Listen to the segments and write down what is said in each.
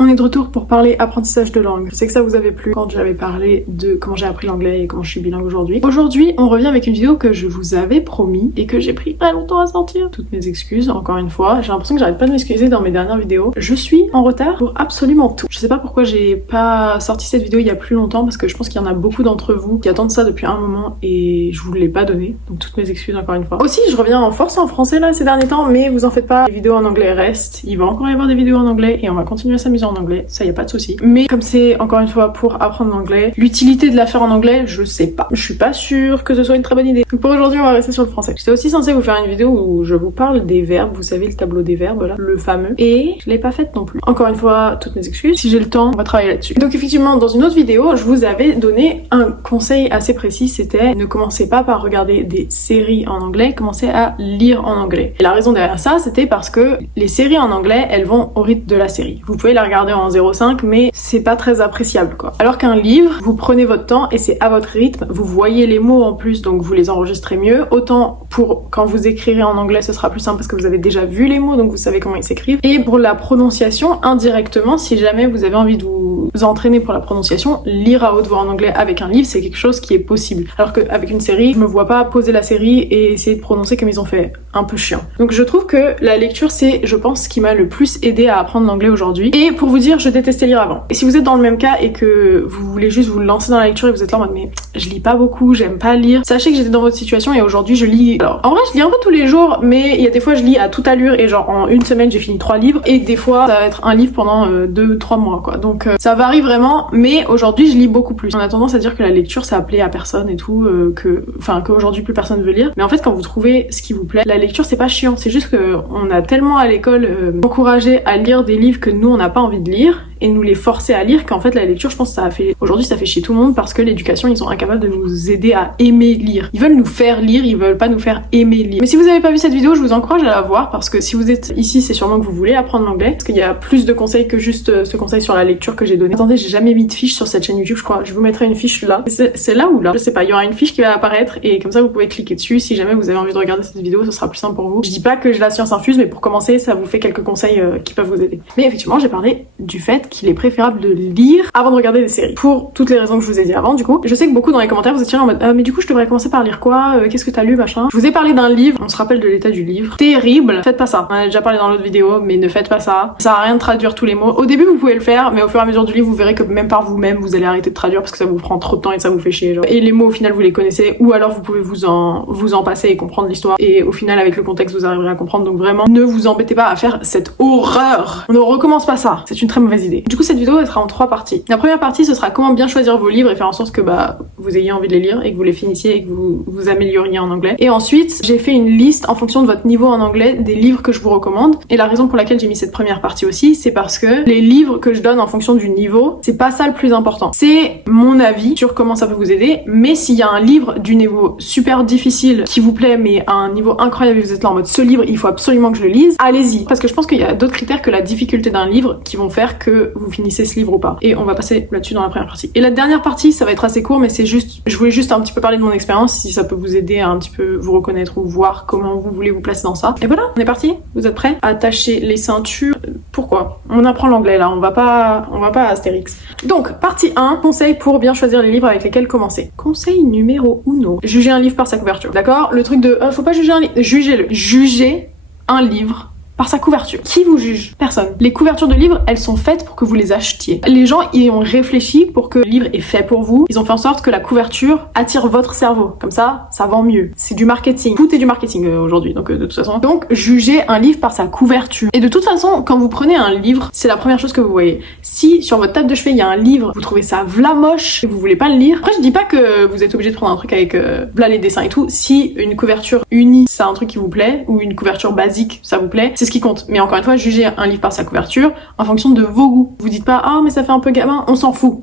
On est de retour pour parler apprentissage de langue. Je sais que ça vous avait plu quand j'avais parlé de comment j'ai appris l'anglais et comment je suis bilingue aujourd'hui. Aujourd'hui, on revient avec une vidéo que je vous avais promis et que j'ai pris très longtemps à sortir. Toutes mes excuses, encore une fois. J'ai l'impression que j'arrête pas de m'excuser dans mes dernières vidéos. Je suis en retard pour absolument tout. Je sais pas pourquoi j'ai pas sorti cette vidéo il y a plus longtemps parce que je pense qu'il y en a beaucoup d'entre vous qui attendent ça depuis un moment et je vous l'ai pas donné. Donc toutes mes excuses encore une fois. Aussi, je reviens en force en français là ces derniers temps, mais vous en faites pas. Les vidéos en anglais restent. Il va encore y avoir des vidéos en anglais et on va continuer à s'amuser en anglais, ça y a pas de souci. Mais comme c'est encore une fois pour apprendre l'anglais, l'utilité de la faire en anglais, je sais pas. Je suis pas sûre que ce soit une très bonne idée. Donc pour aujourd'hui, on va rester sur le français. J'étais aussi censée vous faire une vidéo où je vous parle des verbes, vous savez le tableau des verbes là, le fameux, et je l'ai pas faite non plus. Encore une fois, toutes mes excuses. Si j'ai le temps, on va travailler là-dessus. Donc effectivement, dans une autre vidéo, je vous avais donné un conseil assez précis, c'était ne commencez pas par regarder des séries en anglais, commencez à lire en anglais. Et la raison derrière ça, c'était parce que les séries en anglais, elles vont au rythme de la série. Vous pouvez la regarder en 0,5 mais c'est pas très appréciable quoi. Alors qu'un livre, vous prenez votre temps et c'est à votre rythme, vous voyez les mots en plus donc vous les enregistrez mieux. Autant pour quand vous écrirez en anglais ce sera plus simple parce que vous avez déjà vu les mots donc vous savez comment ils s'écrivent. Et pour la prononciation, indirectement, si jamais vous avez envie de vous entraîner pour la prononciation, lire à haute voix en anglais avec un livre c'est quelque chose qui est possible. Alors qu'avec une série, je me vois pas poser la série et essayer de prononcer comme ils ont fait. Un peu chiant. Donc je trouve que la lecture c'est, je pense, ce qui m'a le plus aidé à apprendre l'anglais aujourd'hui. Et pour vous dire, je détestais lire avant. Et si vous êtes dans le même cas et que vous voulez juste vous lancer dans la lecture et vous êtes là en mode mais je lis pas beaucoup, j'aime pas lire, sachez que j'étais dans votre situation et aujourd'hui je lis. Alors en vrai je lis un peu tous les jours, mais il y a des fois je lis à toute allure et genre en une semaine j'ai fini 3 livres et des fois ça va être un livre pendant 2-3 mois quoi. Donc ça varie vraiment, mais aujourd'hui je lis beaucoup plus. On a tendance à dire que la lecture ça plaît à personne et tout, qu'aujourd'hui plus personne veut lire. Mais en fait quand vous trouvez ce qui vous plaît, la lecture c'est pas chiant, c'est juste que on a tellement à l'école encouragé à lire des livres que nous on n'a pas envie de lire et nous les forcer à lire qu'en fait la lecture je pense que ça a fait aujourd'hui ça fait chier tout le monde parce que l'éducation ils sont incapables de nous aider à aimer lire. Ils veulent nous faire lire, ils veulent pas nous faire aimer lire. Mais si vous avez pas vu cette vidéo, je vous encourage à la voir parce que si vous êtes ici c'est sûrement que vous voulez apprendre l'anglais parce qu'il y a plus de conseils que juste ce conseil sur la lecture que j'ai donné. Attendez, j'ai jamais mis de fiche sur cette chaîne YouTube je crois, je vous mettrai une fiche là. C'est là ou là, je sais pas, il y aura une fiche qui va apparaître et comme ça vous pouvez cliquer dessus si jamais vous avez envie de regarder cette vidéo, ce sera plus simple pour vous. Je dis pas que j'ai la science infuse mais pour commencer ça vous fait quelques conseils qui peuvent vous aider. Mais effectivement j'ai parlé du fait qu'il est préférable de lire avant de regarder des séries. Pour toutes les raisons que je vous ai dit avant, du coup. Je sais que beaucoup dans les commentaires vous étiez en mode mais du coup je devrais commencer par lire quoi, qu'est-ce que t'as lu machin. Je vous ai parlé d'un livre, on se rappelle de l'état du livre. Terrible, faites pas ça. On en a déjà parlé dans l'autre vidéo, mais ne faites pas ça. Ça sert à rien de traduire tous les mots. Au début vous pouvez le faire, mais au fur et à mesure du livre vous verrez que même par vous-même vous allez arrêter de traduire parce que ça vous prend trop de temps et ça vous fait chier genre. Et les mots au final vous les connaissez ou alors vous pouvez vous en passer et comprendre l'histoire et au final avec le contexte vous arriverez à comprendre. Donc vraiment ne vous embêtez pas à faire cette horreur. On ne recommence pas ça. C'est une très mauvaise idée. Du coup cette vidéo elle sera en 3 parties. La première partie ce sera comment bien choisir vos livres et faire en sorte que vous ayez envie de les lire et que vous les finissiez et que vous vous amélioriez en anglais. Et ensuite j'ai fait une liste en fonction de votre niveau en anglais des livres que je vous recommande. Et la raison pour laquelle j'ai mis cette première partie aussi c'est parce que les livres que je donne en fonction du niveau c'est pas ça le plus important. C'est mon avis sur comment ça peut vous aider, mais s'il y a un livre du niveau super difficile qui vous plaît mais à un niveau incroyable et vous êtes là en mode ce livre il faut absolument que je le lise, allez-y. Parce que je pense qu'il y a d'autres critères que la difficulté d'un livre qui vont faire que vous finissez ce livre ou pas. Et on va passer là-dessus dans la première partie. Et la dernière partie, ça va être assez court, mais c'est juste, je voulais juste un petit peu parler de mon expérience, si ça peut vous aider à un petit peu vous reconnaître ou voir comment vous voulez vous placer dans ça. Et voilà, on est parti. Vous êtes prêts? Attachez les ceintures. Pourquoi? On apprend l'anglais là, on va pas à Astérix. Donc, partie 1, conseil pour bien choisir les livres avec lesquels commencer. Conseil numéro 1. Jugez un livre par sa couverture. D'accord? Le truc de, faut pas juger un livre, jugez-le. Jugez un livre par sa couverture. Qui vous juge? Personne. Les couvertures de livres, elles sont faites pour que vous les achetiez. Les gens y ont réfléchi pour que le livre est fait pour vous. Ils ont fait en sorte que la couverture attire votre cerveau. Comme ça vend mieux. C'est du marketing. Tout est du marketing aujourd'hui, donc de toute façon. Donc, jugez un livre par sa couverture. Et de toute façon, quand vous prenez un livre, c'est la première chose que vous voyez. Si sur votre table de chevet, il y a un livre, vous trouvez ça v'là moche et vous voulez pas le lire. Après, je dis pas que vous êtes obligé de prendre un truc avec v'là les dessins et tout. Si une couverture unie, c'est un truc qui vous plaît, ou une couverture basique, ça vous plaît, c'est ce qui compte. Mais encore une fois, jugez un livre par sa couverture en fonction de vos goûts. Vous dites pas mais ça fait un peu gamin, on s'en fout.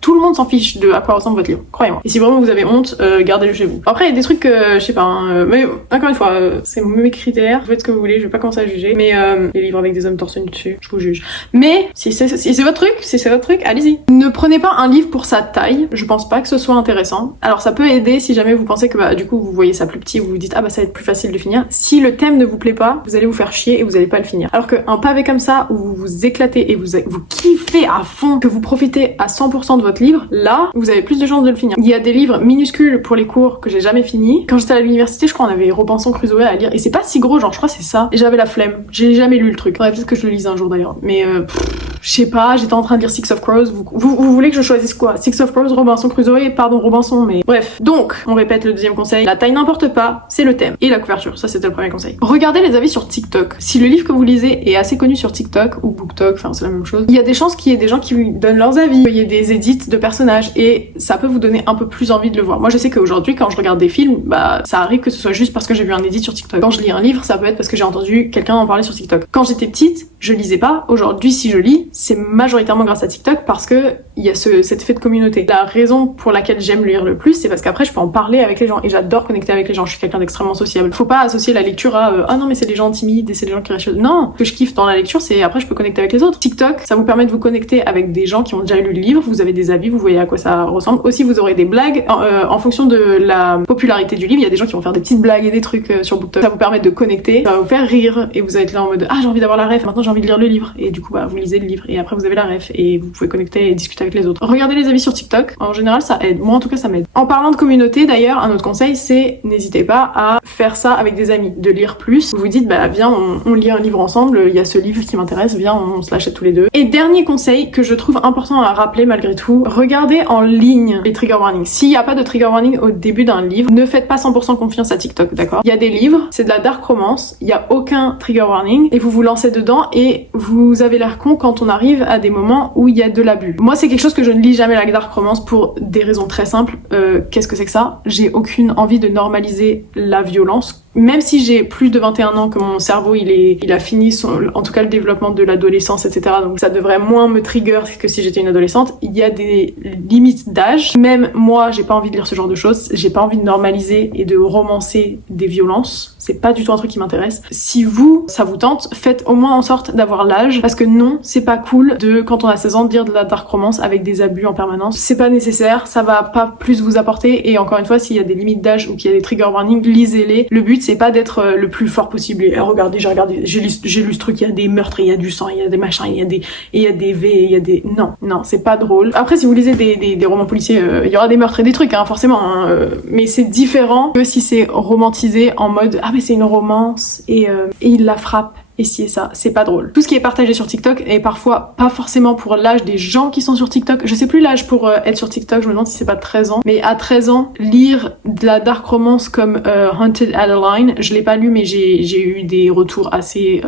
Tout le monde s'en fiche de à quoi ressemble votre livre, croyez-moi. Et si vraiment vous avez honte, gardez-le chez vous. Après, il y a des trucs que, je sais pas, mais encore une fois, c'est mes critères, vous faites ce que vous voulez, je vais pas commencer à juger, mais les livres avec des hommes torse nu dessus, je vous juge. Mais si c'est votre truc, allez-y. Ne prenez pas un livre pour sa taille, je pense pas que ce soit intéressant. Alors ça peut aider si jamais vous pensez que du coup vous voyez ça plus petit, vous vous dites ça va être plus facile de finir. Si le thème ne vous plaît pas, vous allez vous faire chier et vous allez pas le finir. Alors qu'un pavé comme ça où vous vous éclatez et vous kiffez à fond, que vous profitez à 100% de votre livre, là vous avez plus de chances de le finir. Il y a des livres minuscules pour les cours que j'ai jamais fini. Quand j'étais à l'université, je crois on avait Robinson Crusoe à lire et c'est pas si gros, genre je crois c'est ça. Et j'avais la flemme. J'ai jamais lu le truc. Faudrait peut-être que je le lise un jour d'ailleurs. Mais je sais pas, j'étais en train de lire Six of Crows. Vous voulez que je choisisse quoi? Six of Crows, Robinson Crusoe, pardon Robinson, mais bref. Donc, on répète le deuxième conseil. La taille n'importe pas, c'est le thème. Et la couverture, ça c'était le premier conseil. Regardez les avis sur TikTok. Si le livre que vous lisez est assez connu sur TikTok ou BookTok, enfin c'est la même chose, il y a des chances qu'il y ait des gens qui vous donnent leurs avis, qu'il y ait des edits de personnages et ça peut vous donner un peu plus envie de le voir. Moi je sais qu'aujourd'hui quand je regarde des films, ça arrive que ce soit juste parce que j'ai vu un edit sur TikTok. Quand je lis un livre, ça peut être parce que j'ai entendu quelqu'un en parler sur TikTok. Quand j'étais petite, je lisais pas. Aujourd'hui, si je lis, c'est majoritairement grâce à TikTok parce que il y a cet effet de communauté. La raison pour laquelle j'aime lire le plus, c'est parce qu'après je peux en parler avec les gens et j'adore connecter avec les gens. Je suis quelqu'un d'extrêmement sociable. Faut pas associer la lecture à ah non mais c'est des gens timides et c'est des gens qui restent. Non, ce que je kiffe dans la lecture, c'est après je peux connecter avec les autres. TikTok, ça vous permet de vous connecter avec des gens qui ont déjà lu le livre. Vous avez des avis, vous voyez à quoi ça ressemble. Aussi, vous aurez des blagues en fonction de la popularité du livre. Il y a des gens qui vont faire des petites blagues et des trucs sur BookTok. Ça vous permet de connecter, ça va vous faire rire et vous allez être là en mode ah j'ai envie d'avoir la ref. Maintenant j'ai envie de lire le livre et du coup vous lisez le livre et après vous avez la ref et vous pouvez connecter et discuter avec les autres. Regardez les avis sur TikTok. En général, ça aide. Moi en tout cas, ça m'aide. En parlant de communauté, d'ailleurs, un autre conseil, c'est n'hésitez pas à faire ça avec des amis, de lire plus. Vous vous dites viens on lit un livre ensemble, il y a ce livre qui m'intéresse, viens on se l'achète tous les deux. Et dernier conseil que je trouve important à rappeler malgré tout, regardez en ligne les trigger warnings. S'il n'y a pas de trigger warning au début d'un livre, ne faites pas 100% confiance à TikTok, d'accord? Il y a des livres, c'est de la dark romance, il y a aucun trigger warning et vous vous lancez dedans et vous avez l'air con quand on arrive à des moments où il y a de l'abus. Moi c'est quelque chose que je ne lis jamais la dark romance pour des raisons très simples. Qu'est-ce que c'est que ça? J'ai aucune envie de normaliser la violence. Même si j'ai plus de 21 ans, que mon cerveau il a fini en tout cas le développement de l'adolescence, etc. Donc ça devrait moins me trigger que si j'étais une adolescente. Il y a des limites d'âge. Même moi, j'ai pas envie de lire ce genre de choses. J'ai pas envie de normaliser et de romancer des violences. C'est pas du tout un truc qui m'intéresse. Si ça vous tente, faites au moins en sorte d'avoir l'âge. Parce que non, c'est pas cool quand on a 16 ans, de lire de la dark romance avec des abus en permanence. C'est pas nécessaire, ça va pas plus vous apporter. Et encore une fois, s'il y a des limites d'âge ou qu'il y a des trigger warnings, lisez-les. Le but, c'est pas d'être le plus fort possible. Et regardez, j'ai lu ce truc, il y a des meurtres, il y a du sang, il y a des machins, il y a des V, il y a des... Non, c'est pas drôle. Après, si vous lisez des romans policiers, il y aura des meurtres et des trucs, forcément. Mais c'est différent que si c'est romantisé en mode ah mais c'est une romance et il la frappe. Et si et ça, c'est pas drôle. Tout ce qui est partagé sur TikTok est parfois pas forcément pour l'âge des gens qui sont sur TikTok. Je sais plus l'âge pour être sur TikTok, je me demande si c'est pas 13 ans. Mais à 13 ans, lire de la dark romance comme Haunted Adeline, je l'ai pas lu mais j'ai eu des retours assez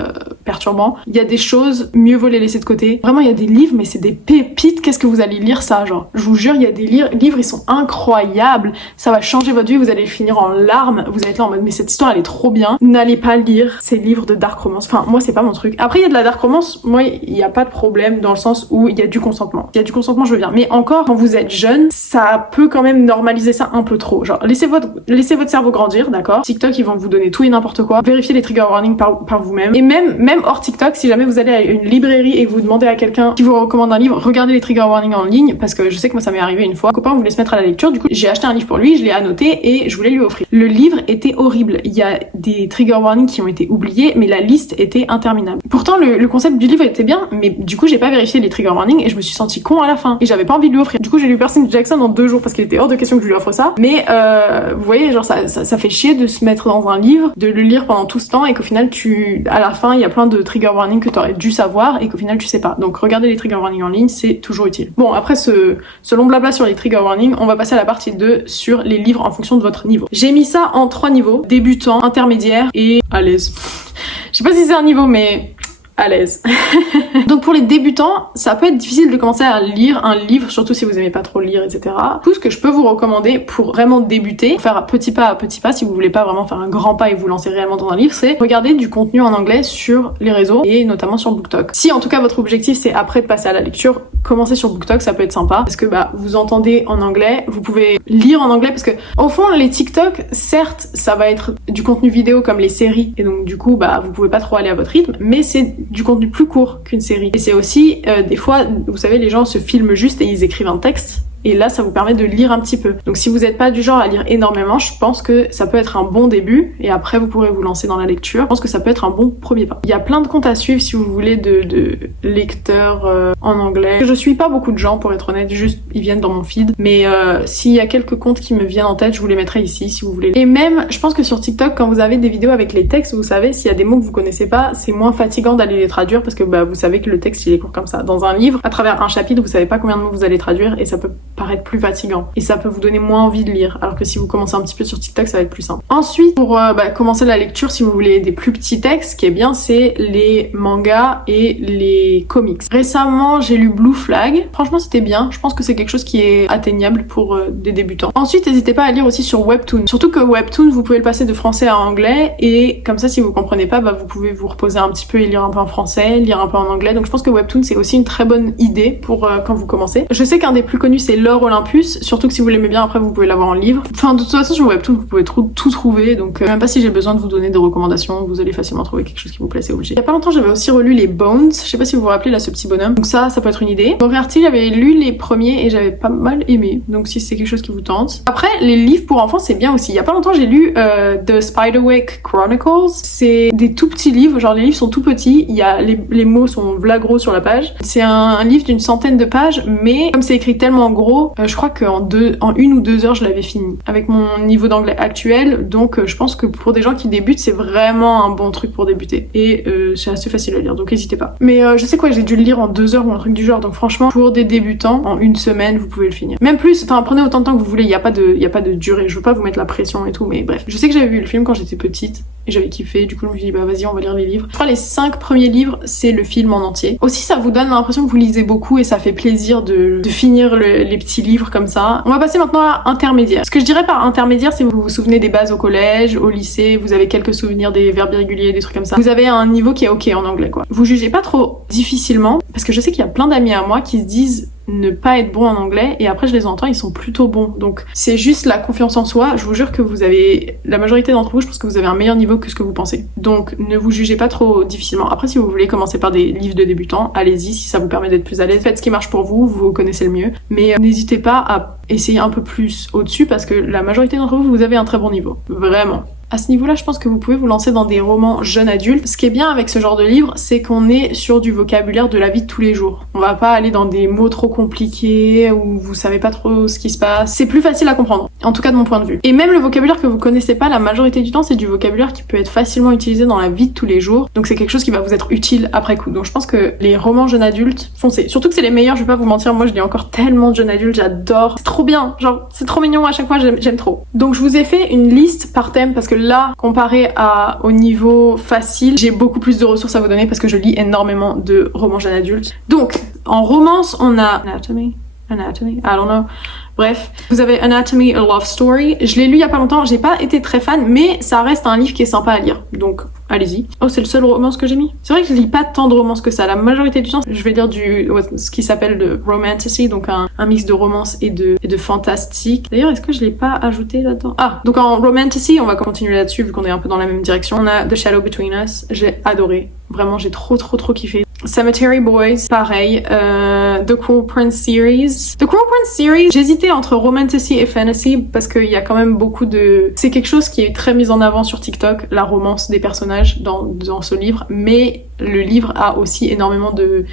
perturbants. Il y a des choses, mieux vaut les laisser de côté. Vraiment, il y a des livres, mais c'est des pépites. Qu'est-ce que vous allez lire ça, genre? Je vous jure, il y a des livres, ils sont incroyables. Ça va changer votre vie, vous allez finir en larmes. Vous allez être là en mode, mais cette histoire, elle est trop bien. N'allez pas lire ces livres de dark romance. Enfin, moi c'est pas mon truc. Après il y a de la dark romance, moi il y a pas de problème dans le sens où il y a du consentement. Il y a du consentement, je veux bien. Mais encore quand vous êtes jeune, ça peut quand même normaliser ça un peu trop. Genre laissez votre cerveau grandir, d'accord? TikTok ils vont vous donner tout et n'importe quoi. Vérifiez les trigger warnings par vous-même. Et même hors TikTok, si jamais vous allez à une librairie et que vous demandez à quelqu'un qui vous recommande un livre, regardez les trigger warnings en ligne parce que je sais que moi ça m'est arrivé une fois. Un copain voulait se mettre à la lecture, du coup j'ai acheté un livre pour lui, je l'ai annoté et je voulais lui offrir. Le livre était horrible. Il y a des trigger warnings qui ont été oubliés, mais la liste était interminable. Pourtant le concept du livre était bien, mais du coup j'ai pas vérifié les trigger warnings et je me suis sentie con à la fin et j'avais pas envie de lui offrir. Du coup j'ai lu Percy Jackson en 2 jours parce qu'il était hors de question que je lui offre ça. Mais vous voyez, genre ça fait chier de se mettre dans un livre, de le lire pendant tout ce temps et qu'au final à la fin il y a plein de trigger warnings que t'aurais dû savoir et qu'au final tu sais pas. Donc regardez les trigger warnings en ligne, c'est toujours utile. Bon, après ce long blabla sur les trigger warnings, on va passer à la partie 2 sur les livres en fonction de votre niveau. J'ai mis ça en 3 niveaux: débutant, intermédiaire et à l'aise. Je sais pas si c'est un niveau, mais à l'aise. Donc pour les débutants, ça peut être difficile de commencer à lire un livre, surtout si vous aimez pas trop lire, etc. Tout ce que je peux vous recommander pour vraiment débuter, faire à petit pas, si vous voulez pas vraiment faire un grand pas et vous lancer réellement dans un livre, c'est regarder du contenu en anglais sur les réseaux et notamment sur BookTok. Si en tout cas votre objectif c'est après de passer à la lecture, commencer sur BookTok, ça peut être sympa parce que vous entendez en anglais, vous pouvez lire en anglais parce que au fond les TikTok, certes, ça va être du contenu vidéo comme les séries et donc du coup vous pouvez pas trop aller à votre rythme, mais c'est du contenu plus court qu'une série. Et c'est aussi des fois, vous savez, les gens se filment juste et ils écrivent un texte. Et là, ça vous permet de lire un petit peu. Donc si vous n'êtes pas du genre à lire énormément, je pense que ça peut être un bon début. Et après, vous pourrez vous lancer dans la lecture. Je pense que ça peut être un bon premier pas. Il y a plein de comptes à suivre si vous voulez de lecteurs en anglais. Je suis pas beaucoup de gens, pour être honnête. Juste, ils viennent dans mon feed. Mais s'il y a quelques comptes qui me viennent en tête, je vous les mettrai ici si vous voulez. Et même, je pense que sur TikTok, quand vous avez des vidéos avec les textes, vous savez, s'il y a des mots que vous connaissez pas, c'est moins fatigant d'aller les traduire parce que vous savez que le texte, il est court comme ça. Dans un livre, à travers un chapitre, vous savez pas combien de mots vous allez traduire et ça peut paraître plus fatigant et ça peut vous donner moins envie de lire, alors que si vous commencez un petit peu sur TikTok, ça va être plus simple. Ensuite, pour commencer la lecture, si vous voulez des plus petits textes, ce qui est bien, c'est les mangas et les comics. Récemment, j'ai lu Blue Flag. Franchement, c'était bien. Je pense que c'est quelque chose qui est atteignable pour des débutants. Ensuite, n'hésitez pas à lire aussi sur Webtoon. Surtout que Webtoon, vous pouvez le passer de français à anglais et comme ça, si vous comprenez pas, vous pouvez vous reposer un petit peu et lire un peu en français, lire un peu en anglais. Donc je pense que Webtoon, c'est aussi une très bonne idée pour quand vous commencez. Je sais qu'un des plus connus, c'est L'Or Olympus. Surtout que si vous l'aimez bien, après, vous pouvez l'avoir en livre. Enfin, de toute façon, sur Webtoon, vous pouvez tout trouver. Donc même pas si j'ai besoin de vous donner des recommandations, vous allez facilement trouver quelque chose qui vous plaît, c'est obligé. Il y a pas longtemps, j'avais aussi relu les Bones. Je sais pas si vous vous rappelez là, ce petit bonhomme. Donc ça peut être une idée. Moriarty, j'avais lu les premiers et j'avais pas mal aimé. Donc si c'est quelque chose qui vous tente. Après, les livres pour enfants, c'est bien aussi. Il y a pas longtemps, j'ai lu The Spiderwick Chronicles. C'est des tout petits livres. Genre, les livres sont tout petits. Il y a les mots sont v'là gros sur la page. C'est un livre d'une centaine de pages, mais comme c'est écrit tellement gros, je crois qu'en 1 ou 2 heures, je l'avais fini. Avec mon niveau d'anglais actuel, donc je pense que pour des gens qui débutent, c'est vraiment un bon truc pour débuter. Et c'est assez facile à lire, donc n'hésitez pas. Mais je sais quoi, j'ai dû le lire en 2 heures ou un truc du genre, donc franchement, pour des débutants, en 1 semaine, vous pouvez le finir. Même plus, enfin prenez autant de temps que vous voulez, il y a pas de durée, je veux pas vous mettre la pression et tout, mais bref. Je sais que j'avais vu le film quand j'étais petite, et j'avais kiffé, du coup je me suis dit vas-y, on va lire les livres. Je crois les 5 premiers livres, c'est le film en entier. Aussi, ça vous donne l'impression que vous lisez beaucoup et ça fait plaisir de finir les petits livres comme ça. On va passer maintenant à intermédiaire. Ce que je dirais par intermédiaire, c'est que vous vous souvenez des bases au collège, au lycée, vous avez quelques souvenirs des verbes irréguliers, des trucs comme ça. Vous avez un niveau qui est ok en anglais, quoi. Vous jugez pas trop difficilement, parce que je sais qu'il y a plein d'amis à moi qui se disent ne pas être bon en anglais et après je les entends, ils sont plutôt bons. Donc c'est juste la confiance en soi. Je vous jure que vous avez, la majorité d'entre vous, je pense que vous avez un meilleur niveau que ce que vous pensez. Donc ne vous jugez pas trop difficilement. Après, si vous voulez commencer par des livres de débutants, allez-y, si ça vous permet d'être plus à l'aise. Faites ce qui marche pour vous, vous connaissez le mieux. Mais n'hésitez pas à essayer un peu plus au-dessus parce que la majorité d'entre vous, vous avez un très bon niveau. Vraiment. À ce niveau-là, je pense que vous pouvez vous lancer dans des romans jeunes adultes. Ce qui est bien avec ce genre de livre, c'est qu'on est sur du vocabulaire de la vie de tous les jours. On va pas aller dans des mots trop compliqués où vous savez pas trop ce qui se passe. C'est plus facile à comprendre, en tout cas de mon point de vue. Et même le vocabulaire que vous connaissez pas, la majorité du temps, c'est du vocabulaire qui peut être facilement utilisé dans la vie de tous les jours. Donc c'est quelque chose qui va vous être utile après coup. Donc je pense que les romans jeunes adultes, foncez. Surtout que c'est les meilleurs, je vais pas vous mentir, moi je lis encore tellement de jeunes adultes, j'adore. C'est trop bien, genre c'est trop mignon à chaque fois, j'aime trop. Donc je vous ai fait une liste par thème parce que là, comparé au niveau facile, j'ai beaucoup plus de ressources à vous donner parce que je lis énormément de romans jeunes adultes. Donc, en romance, on a Anatomy, I don't know. Bref, vous avez Anatomy, A Love Story. Je l'ai lu il y a pas longtemps, j'ai pas été très fan, mais ça reste un livre qui est sympa à lire. Donc, allez-y. Oh, c'est le seul romance que j'ai mis. C'est vrai que je lis pas tant de romances que ça. La majorité du temps, je vais lire ce qui s'appelle le romantasy, donc un mix de romance et de fantastique. D'ailleurs, est-ce que je l'ai pas ajouté là-dedans? Ah, donc en romantasy, on va continuer là-dessus vu qu'on est un peu dans la même direction. On a The Shadow Between Us. J'ai adoré. Vraiment, j'ai trop kiffé. Cemetery Boys, pareil. The Cruel Prince Series. The Cruel Prince Series, j'hésitais entre romantasy et fantasy parce qu'il y a quand même beaucoup de... C'est quelque chose qui est très mis en avant sur TikTok, la romance des personnages dans ce livre, mais le livre a aussi énormément de...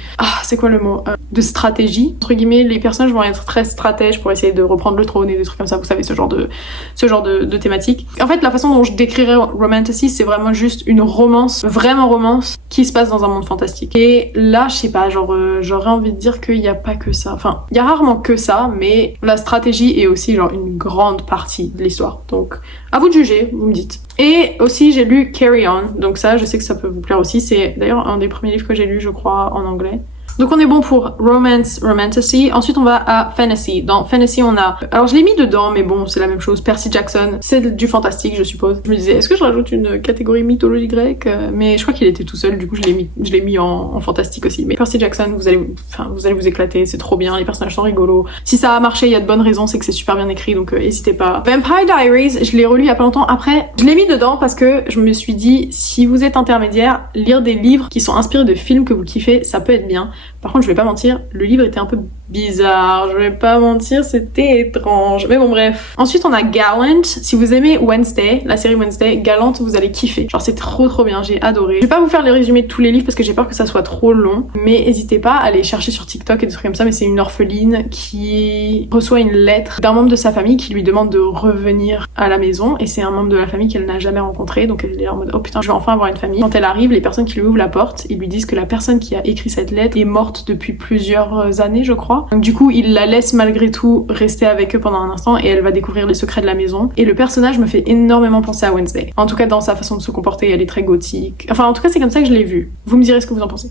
c'est quoi le mot? De stratégie. Entre guillemets, les personnages vont être très stratèges pour essayer de reprendre le trône et des trucs comme ça, vous savez, ce genre de thématique. En fait, la façon dont je décrirais romantasy, c'est vraiment juste une romance, vraiment romance, qui se passe dans un monde fantastique. Et là, je sais pas, j'aurais envie de dire qu'il y a pas que ça. Enfin, il y a rarement que ça, mais la stratégie est aussi genre une grande partie de l'histoire. Donc, à vous de juger, vous me dites. Et aussi, j'ai lu Carry On. Donc ça, je sais que ça peut vous plaire aussi. C'est d'ailleurs un des premiers livres que j'ai lu, je crois, en anglais. Donc on est bon pour romance, romantasy. Ensuite on va à fantasy. Dans fantasy on a... Alors je l'ai mis dedans, mais bon, c'est la même chose. Percy Jackson, c'est du fantastique, je suppose. Je me disais, est-ce que je rajoute une catégorie mythologie grecque? Mais je crois qu'il était tout seul, du coup je l'ai mis en fantastique aussi. Mais Percy Jackson, vous allez vous éclater, c'est trop bien, les personnages sont rigolos. Si ça a marché, il y a de bonnes raisons, c'est que c'est super bien écrit, donc n'hésitez pas. Vampire Diaries, je l'ai relu il y a pas longtemps. Après, je l'ai mis dedans parce que je me suis dit, si vous êtes intermédiaire, lire des livres qui sont inspirés de films que vous kiffez, ça peut être bien. Par contre, je vais pas mentir, le livre était un peu bizarre, je vais pas mentir, c'était étrange. Mais bon, bref. Ensuite, on a Gallant. Si vous aimez Wednesday, la série Wednesday, Gallant, vous allez kiffer. Genre, c'est trop bien, j'ai adoré. Je vais pas vous faire les résumés de tous les livres parce que j'ai peur que ça soit trop long, mais n'hésitez pas à aller chercher sur TikTok et des trucs comme ça. Mais c'est une orpheline qui reçoit une lettre d'un membre de sa famille qui lui demande de revenir à la maison, et c'est un membre de la famille qu'elle n'a jamais rencontré, donc elle est en mode oh putain, je vais enfin avoir une famille. Quand elle arrive, les personnes qui lui ouvrent la porte, ils lui disent que la personne qui a écrit cette lettre est morte depuis plusieurs années, je crois. Donc du coup, il la laisse malgré tout rester avec eux pendant un instant et elle va découvrir les secrets de la maison. Et le personnage me fait énormément penser à Wednesday. En tout cas, dans sa façon de se comporter, elle est très gothique. Enfin, en tout cas, c'est comme ça que je l'ai vue. Vous me direz ce que vous en pensez.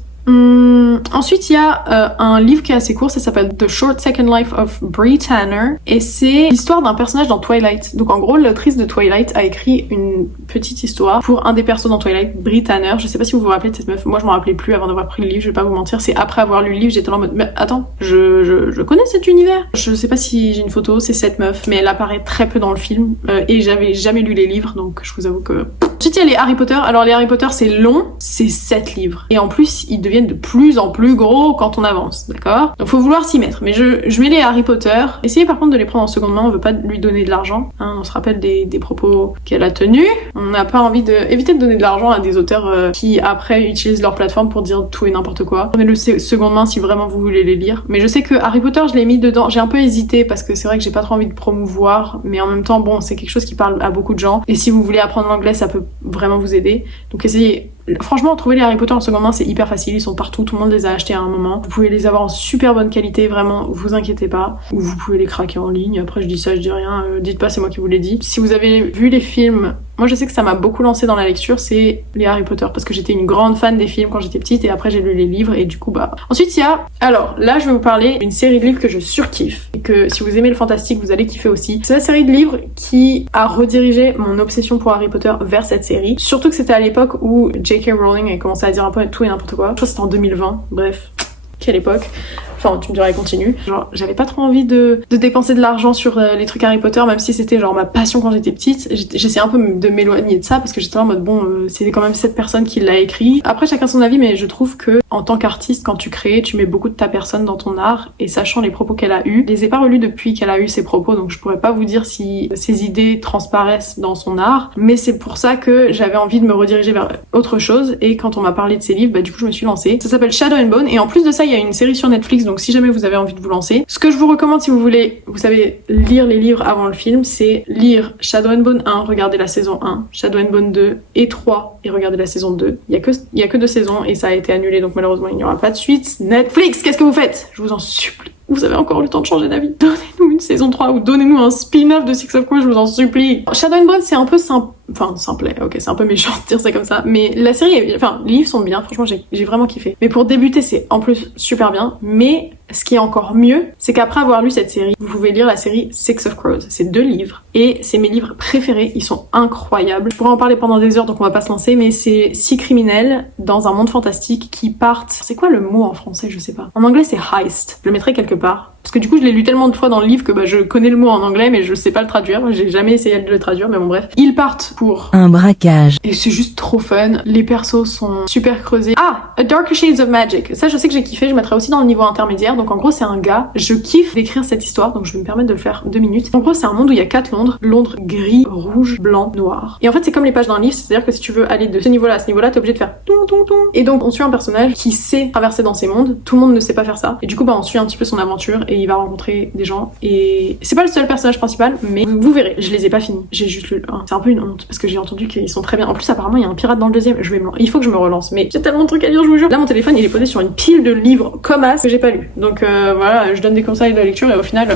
Ensuite, il y a un livre qui est assez court, ça s'appelle The Short Second Life of Brie Tanner, et c'est l'histoire d'un personnage dans Twilight. Donc en gros, l'autrice de Twilight a écrit une petite histoire pour un des persos dans Twilight, Brie Tanner. Je sais pas si vous vous rappelez de cette meuf, moi je m'en rappelais plus avant d'avoir pris le livre, je vais pas vous mentir, c'est après avoir lu le livre, j'étais en mode mais attends, je connais cet univers. Je sais pas si j'ai une photo, c'est cette meuf, mais elle apparaît très peu dans le film, et j'avais jamais lu les livres, donc je vous avoue que... Ensuite, il y a les Harry Potter. Alors les Harry Potter, c'est long, c'est 7 livres. Et en plus, ils deviennent de plus en plus gros quand on avance, d'accord? Donc faut vouloir s'y mettre. Mais je mets les Harry Potter. Essayez par contre de les prendre en seconde main, on veut pas lui donner de l'argent. Hein, on se rappelle des propos qu'elle a tenus. On n'a pas envie éviter de donner de l'argent à des auteurs qui après utilisent leur plateforme pour dire tout et n'importe quoi. Prenez-le seconde main si vraiment vous voulez les lire. Mais je sais que Harry Potter, je l'ai mis dedans. J'ai un peu hésité parce que c'est vrai que j'ai pas trop envie de promouvoir. Mais en même temps, bon, c'est quelque chose qui parle à beaucoup de gens. Et si vous voulez apprendre l'anglais, ça peut vraiment vous aider. Donc essayez. Franchement, trouver les Harry Potter en seconde main, c'est hyper facile, ils sont partout, tout le monde les a achetés à un moment. Vous pouvez les avoir en super bonne qualité, vraiment, vous inquiétez pas. Ou vous pouvez les craquer en ligne, après je dis ça, je dis rien, dites pas c'est moi qui vous l'ai dit. Si vous avez vu les films, moi je sais que ça m'a beaucoup lancé dans la lecture, c'est les Harry Potter, parce que j'étais une grande fan des films quand j'étais petite, et après j'ai lu les livres, et du coup bah... Ensuite il y a... Alors, là je vais vous parler d'une série de livres que je surkiffe, et que si vous aimez le fantastique, vous allez kiffer aussi. C'est la série de livres qui a redirigé mon obsession pour Harry Potter vers cette série. Surtout que c'était à l'époque où J.K. Rowling a commencé à dire un peu tout et n'importe quoi. Je crois que c'était en 2020, bref. Quelle époque. Enfin, tu me diras, continue. Genre, j'avais pas trop envie de dépenser de l'argent sur les trucs Harry Potter, même si c'était genre ma passion quand j'étais petite. J'essayais un peu de m'éloigner de ça parce que j'étais en mode bon, c'est quand même cette personne qui l'a écrit. Après, chacun son avis, mais je trouve que en tant qu'artiste, quand tu crées, tu mets beaucoup de ta personne dans ton art, et sachant les propos qu'elle a eus, je les ai pas relus depuis qu'elle a eu ses propos, donc je pourrais pas vous dire si ses idées transparaissent dans son art, mais c'est pour ça que j'avais envie de me rediriger vers autre chose, et quand on m'a parlé de ces livres, bah du coup je me suis lancée. Ça s'appelle Shadow and Bone, et en plus de ça, il y a une série sur Netflix, donc si jamais vous avez envie de vous lancer, ce que je vous recommande si vous voulez, vous savez, lire les livres avant le film, c'est lire Shadow and Bone 1, regardez la saison 1, Shadow and Bone 2 et 3, et regardez la saison 2. Il y a que 2 saisons, et ça a été annulé, donc malheureusement il n'y aura pas de suite. Netflix, qu'est-ce que vous faites? Je vous en supplie. Vous avez encore le temps de changer d'avis. Donnez-nous une saison 3 ou donnez-nous un spin-off de Six of Crows, je vous en supplie. Shadow and Bone, c'est un peu simple. Enfin, simplet, ok, c'est un peu méchant de dire ça comme ça. Mais la série, enfin, les livres sont bien, franchement, j'ai vraiment kiffé. Mais pour débuter, c'est en plus super bien. Mais ce qui est encore mieux, c'est qu'après avoir lu cette série, vous pouvez lire la série Six of Crows. C'est 2 livres. Et c'est mes livres préférés, ils sont incroyables. Je pourrais en parler pendant des heures, donc on va pas se lancer, mais c'est 6 criminels dans un monde fantastique qui partent... C'est quoi le mot en français? Je sais pas. En anglais, c'est heist. Je le mettrai quelque part. Parce que du coup, je l'ai lu tellement de fois dans le livre que bah, je connais le mot en anglais, mais je sais pas le traduire. J'ai jamais essayé de le traduire, mais bon, bref. Ils partent pour un braquage. Et c'est juste trop fun. Les persos sont super creusés. Ah, A Darker Shades of Magic. Ça, je sais que j'ai kiffé. Je mettrai aussi dans le niveau intermédiaire. Donc en gros, c'est un gars. Je kiffe d'écrire cette histoire, donc je vais me permettre de le faire 2 minutes. En gros, c'est un monde où il y a 4 Londres. Londres gris, rouge, blanc, noir. Et en fait, c'est comme les pages d'un livre. C'est-à-dire que si tu veux aller de ce niveau-là à ce niveau-là, t'es obligé de faire ton ton ton. Et donc, on suit un personnage qui sait traverser dans ces mondes. Tout le monde ne sait pas faire ça. Et du coup, bah, on suit un petit peu son aventure et il va rencontrer des gens et c'est pas le seul personnage principal, mais vous verrez, je les ai pas finis, j'ai juste lu le 1. C'est un peu une honte parce que j'ai entendu qu'ils sont très bien. En plus apparemment il y a un pirate dans le deuxième, il faut que je me relance, mais j'ai tellement de trucs à lire, je vous jure. Là mon téléphone il est posé sur une pile de livres comme as que j'ai pas lu, donc voilà, je donne des conseils de la lecture et au final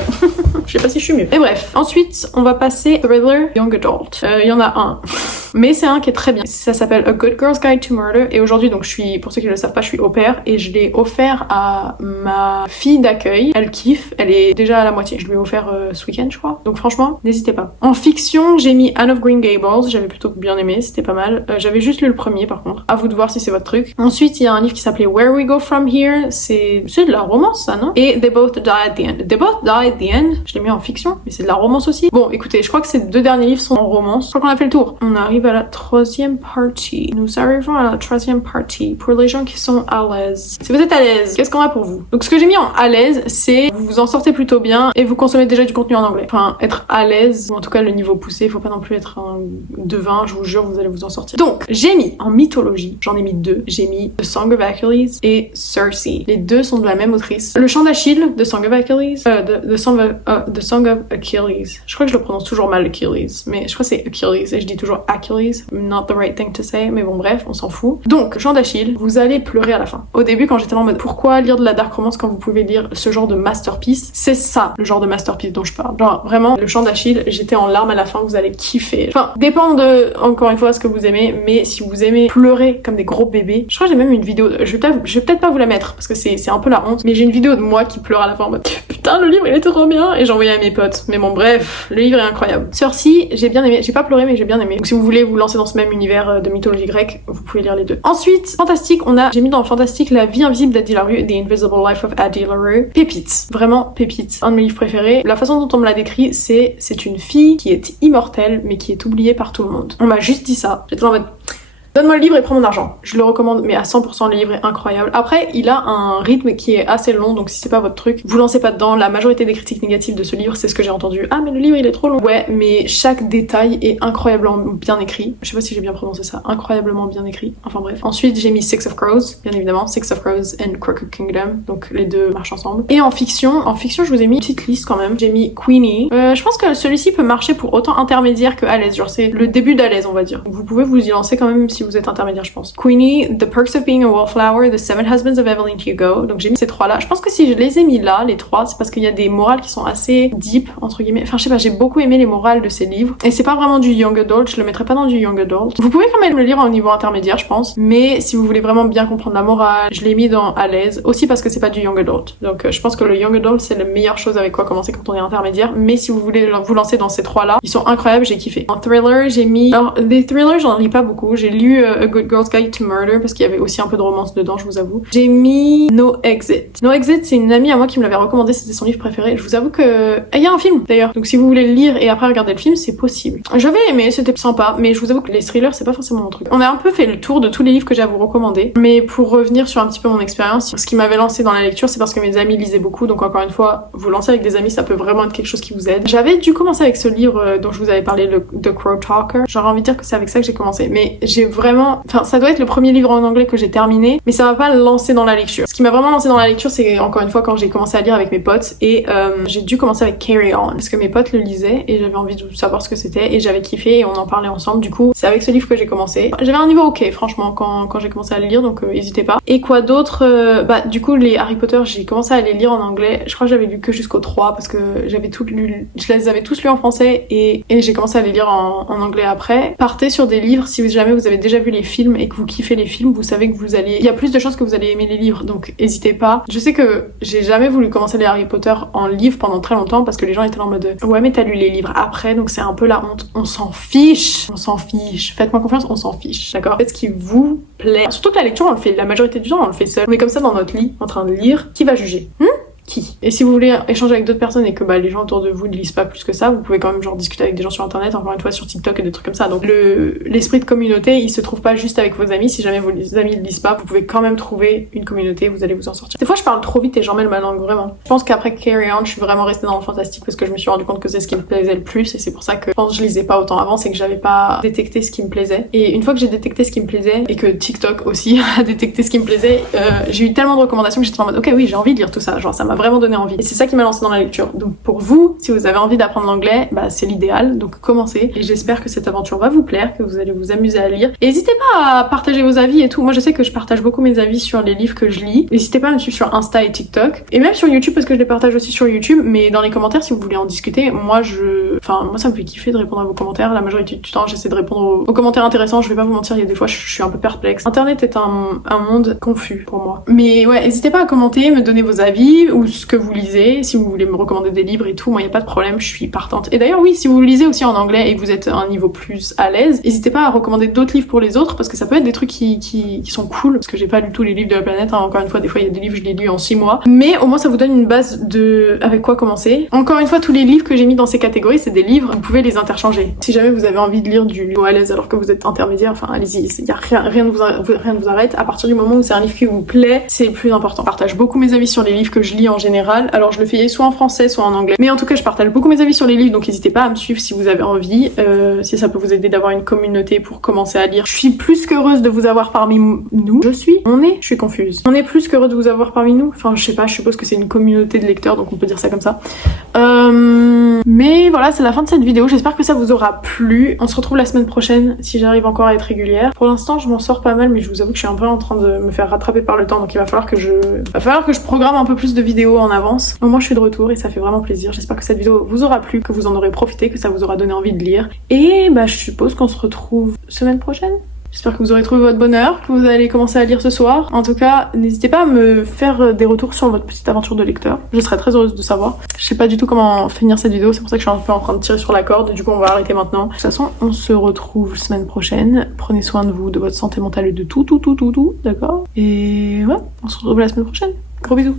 je sais pas si je suis mieux. Et bref, ensuite on va passer thriller young adult. Il y en a un mais c'est un qui est très bien, ça s'appelle A Good Girl's Guide to Murder et aujourd'hui donc pour ceux qui ne le savent pas, je suis au pair et je l'ai offert à ma fille d'accueil. Elle kiffe, elle est déjà à la moitié, je lui ai offert ce week-end je crois, donc franchement n'hésitez pas. En fiction j'ai mis Anne of Green Gables, j'avais plutôt bien aimé, c'était pas mal. J'avais juste lu le premier par contre, à vous de voir si c'est votre truc. Ensuite il y a un livre qui s'appelait Where We Go From Here, c'est de la romance ça non? Et They Both Die at the End. They Both Die at the End, je l'ai mis en fiction, mais c'est de la romance aussi. Bon écoutez, je crois que ces deux derniers livres sont en romance, je crois qu'on a fait le tour. On arrive à la troisième partie, nous arrivons à la troisième partie pour les gens qui sont à l'aise. Si vous êtes à l'aise, qu'est-ce qu'on a pour vous? Donc ce que j'ai mis en à l'aise, c'est vous vous en sortez plutôt bien et vous consommez déjà du contenu en anglais. Enfin, être à l'aise, ou en tout cas le niveau poussé, faut pas non plus être un devin, je vous jure, vous allez vous en sortir. Donc, j'ai mis en mythologie, j'en ai mis deux, j'ai mis The Song of Achilles et Circe. Les deux sont de la même autrice. Le chant d'Achille, The Song of Achilles, The Song of Achilles. Je crois que je le prononce toujours mal Achilles, mais je crois que c'est Achilles et je dis toujours Achilles, not the right thing to say, mais bon bref, on s'en fout. Donc, chant d'Achille, vous allez pleurer à la fin. Au début, quand j'étais en mode pourquoi lire de la dark romance quand vous pouvez lire ce genre de masterpiece, c'est ça le genre de masterpiece dont je parle. Genre vraiment, le chant d'Achille, j'étais en larmes à la fin, vous allez kiffer. Enfin, dépend de, encore une fois, ce que vous aimez, mais si vous aimez pleurer comme des gros bébés, je crois que j'ai même une vidéo, je vais peut-être pas vous la mettre, parce que c'est un peu la honte, mais j'ai une vidéo de moi qui pleure à la fin en mode putain, le livre il est trop bien, et j'ai envoyé à mes potes. Mais bon, bref, le livre est incroyable. Circe, j'ai bien aimé, j'ai pas pleuré, mais j'ai bien aimé. Donc si vous voulez vous lancer dans ce même univers de mythologie grecque, vous pouvez lire les deux. Ensuite, fantastique, j'ai mis dans le fantastique La vie invisible d'Addie LaRue, The Invisible Life of Addie LaRue. Pépite, vraiment pépite. Un de mes livres préférés. La façon dont on me l'a décrit, c'est une fille qui est immortelle, mais qui est oubliée par tout le monde. On m'a juste dit ça. J'étais en mode donne-moi le livre et prends mon argent. Je le recommande, mais à 100%, le livre est incroyable. Après, il a un rythme qui est assez long, donc si c'est pas votre truc, vous lancez pas dedans. La majorité des critiques négatives de ce livre, c'est ce que j'ai entendu. Ah, mais le livre, il est trop long. Ouais, mais chaque détail est incroyablement bien écrit. Je sais pas si j'ai bien prononcé ça. Incroyablement bien écrit. Enfin bref. Ensuite, j'ai mis Six of Crows, bien évidemment. Six of Crows and Crooked Kingdom. Donc les deux marchent ensemble. Et en fiction, je vous ai mis une petite liste quand même. J'ai mis Queenie. Je pense que celui-ci peut marcher pour autant intermédiaire que à l'aise. Genre, c'est le début d'à l'aise, on va dire. Vous pouvez vous y lancer quand même si vous êtes intermédiaire, je pense. Queenie, The Perks of Being a Wallflower, The Seven Husbands of Evelyn Hugo. Donc j'ai mis ces trois-là. Je pense que si je les ai mis là, les trois, c'est parce qu'il y a des morales qui sont assez deep, entre guillemets. Enfin, je sais pas, j'ai beaucoup aimé les morales de ces livres. Et c'est pas vraiment du young adult, je le mettrais pas dans du young adult. Vous pouvez quand même le lire au niveau intermédiaire, je pense. Mais si vous voulez vraiment bien comprendre la morale, je l'ai mis dans à l'aise. Aussi parce que c'est pas du young adult. Donc je pense que le young adult, c'est la meilleure chose avec quoi commencer quand on est intermédiaire. Mais si vous voulez vous lancer dans ces trois-là, ils sont incroyables, j'ai kiffé. En thriller, j'ai mis... Alors, des thrillers, j'en lis pas beaucoup. J'ai lu A Good Girl's Guide to Murder parce qu'il y avait aussi un peu de romance dedans, je vous avoue. J'ai mis No Exit. No Exit, c'est une amie à moi qui me l'avait recommandé, c'était son livre préféré. Je vous avoue que... il y a un film d'ailleurs. Donc si vous voulez le lire et après regarder le film, c'est possible. J'avais aimé, c'était sympa, mais je vous avoue que les thrillers, c'est pas forcément mon truc. On a un peu fait le tour de tous les livres que j'ai à vous recommander. Mais pour revenir sur un petit peu mon expérience, ce qui m'avait lancé dans la lecture, c'est parce que mes amis lisaient beaucoup. Donc encore une fois, vous lancer avec des amis, ça peut vraiment être quelque chose qui vous aide. J'avais dû commencer avec ce livre dont je vous avais parlé, The Crow Talker. J'aurais envie de dire que c'est avec ça que j'ai commencé. Mais j'ai vraiment... Enfin, ça doit être le premier livre en anglais que j'ai terminé, mais ça m'a pas lancé dans la lecture. Ce qui m'a vraiment lancé dans la lecture, c'est encore une fois quand j'ai commencé à lire avec mes potes et j'ai dû commencer avec Carry On parce que mes potes le lisaient et j'avais envie de savoir ce que c'était et j'avais kiffé et on en parlait ensemble. Du coup, c'est avec ce livre que j'ai commencé. J'avais un niveau ok, franchement, quand j'ai commencé à le lire, donc n'hésitez pas. Et quoi d'autre du coup, les Harry Potter, j'ai commencé à les lire en anglais. Je crois que j'avais lu que jusqu'au 3 parce que j'avais tout lu, je les avais tous lus en français et j'ai commencé à les lire en anglais après. Partez sur des livres si jamais vous avez déjà vu les films et que vous kiffez les films, vous savez que il y a plus de chances que vous allez aimer les livres, donc n'hésitez pas. Je sais que j'ai jamais voulu commencer les Harry Potter en livre pendant très longtemps parce que les gens étaient en mode ouais mais t'as lu les livres après, donc c'est un peu la honte. On s'en fiche, faites-moi confiance, on s'en fiche, d'accord? Faites ce qui vous plaît. Surtout que la lecture, on le fait la majorité du temps, on le fait seul. On est comme ça dans notre lit en train de lire. Qui va juger? Qui? Et si vous voulez échanger avec d'autres personnes et que les gens autour de vous ne lisent pas plus que ça, vous pouvez quand même genre discuter avec des gens sur internet, encore une fois sur TikTok et des trucs comme ça. Donc l'esprit de communauté, il se trouve pas juste avec vos amis. Si jamais vos amis ne lisent pas, vous pouvez quand même trouver une communauté, vous allez vous en sortir. Des fois je parle trop vite et j'emmêle ma langue, vraiment. Je pense qu'après Carry On, je suis vraiment restée dans le fantastique parce que je me suis rendu compte que c'est ce qui me plaisait le plus et c'est pour ça que je pense que je lisais pas autant avant, c'est que j'avais pas détecté ce qui me plaisait. Et une fois que j'ai détecté ce qui me plaisait et que TikTok aussi a détecté ce qui me plaisait, j'ai eu tellement de recommandations que j'étais en mode ok oui, j'ai envie de lire tout ça, genre ça m'a m'a vraiment donné envie. Et c'est ça qui m'a lancé dans la lecture. Donc pour vous, si vous avez envie d'apprendre l'anglais, bah c'est l'idéal, donc commencez. Et j'espère que cette aventure va vous plaire, que vous allez vous amuser à lire. Et n'hésitez pas à partager vos avis et tout. Moi je sais que je partage beaucoup mes avis sur les livres que je lis. N'hésitez pas à me suivre sur Insta et TikTok. Et même sur YouTube parce que je les partage aussi sur YouTube. Mais dans les commentaires, si vous voulez en discuter, moi ça me fait kiffer de répondre à vos commentaires. La majorité du temps, j'essaie de répondre aux commentaires intéressants. Je vais pas vous mentir, il y a des fois je suis un peu perplexe. Internet est un monde confus pour moi. Mais ouais, n'hésitez pas à commenter, me donner vos avis ou ce que vous lisez. Si vous voulez me recommander des livres et tout, moi y a pas de problème, je suis partante. Et d'ailleurs oui, si vous lisez aussi en anglais et que vous êtes à un niveau plus à l'aise, n'hésitez pas à recommander d'autres livres pour les autres parce que ça peut être des trucs qui sont cool. Parce que j'ai pas lu tous les livres de la planète, hein. Encore une fois, des fois il y a des livres je les lis en 6 mois. Mais au moins ça vous donne une base de avec quoi commencer. Encore une fois, tous les livres que j'ai mis dans ces catégories, c'est des livres, vous pouvez les interchanger. Si jamais vous avez envie de lire du niveau à l'aise alors que vous êtes intermédiaire, enfin allez-y, y a rien ne vous arrête. À partir du moment où c'est un livre qui vous plaît, c'est le plus important. Je partage beaucoup mes avis sur les livres que je lis en général. Alors je le fais soit en français, soit en anglais. Mais en tout cas, je partage beaucoup mes avis sur les livres, donc n'hésitez pas à me suivre si vous avez envie. Si ça peut vous aider d'avoir une communauté pour commencer à lire. Je suis plus qu'heureuse de vous avoir parmi nous. Je suis confuse. On est plus qu'heureux de vous avoir parmi nous. Enfin, je sais pas, je suppose que c'est une communauté de lecteurs, donc on peut dire ça comme ça. Mais voilà, c'est la fin de cette vidéo. J'espère que ça vous aura plu. On se retrouve la semaine prochaine si j'arrive encore à être régulière. Pour l'instant, je m'en sors pas mal, mais je vous avoue que je suis un peu en train de me faire rattraper par le temps, donc il va falloir que je programme un peu plus de vidéos en avance. Au moins, je suis de retour et ça fait vraiment plaisir. J'espère que cette vidéo vous aura plu, que vous en aurez profité, que ça vous aura donné envie de lire. Et bah, je suppose qu'on se retrouve semaine prochaine. J'espère que vous aurez trouvé votre bonheur, que vous allez commencer à lire ce soir. En tout cas, n'hésitez pas à me faire des retours sur votre petite aventure de lecteur. Je serais très heureuse de savoir. Je sais pas du tout comment finir cette vidéo, c'est pour ça que je suis un peu en train de tirer sur la corde. Du coup, on va arrêter maintenant. De toute façon, on se retrouve semaine prochaine. Prenez soin de vous, de votre santé mentale et de tout, d'accord? Et ouais, on se retrouve la semaine prochaine. Gros bisous.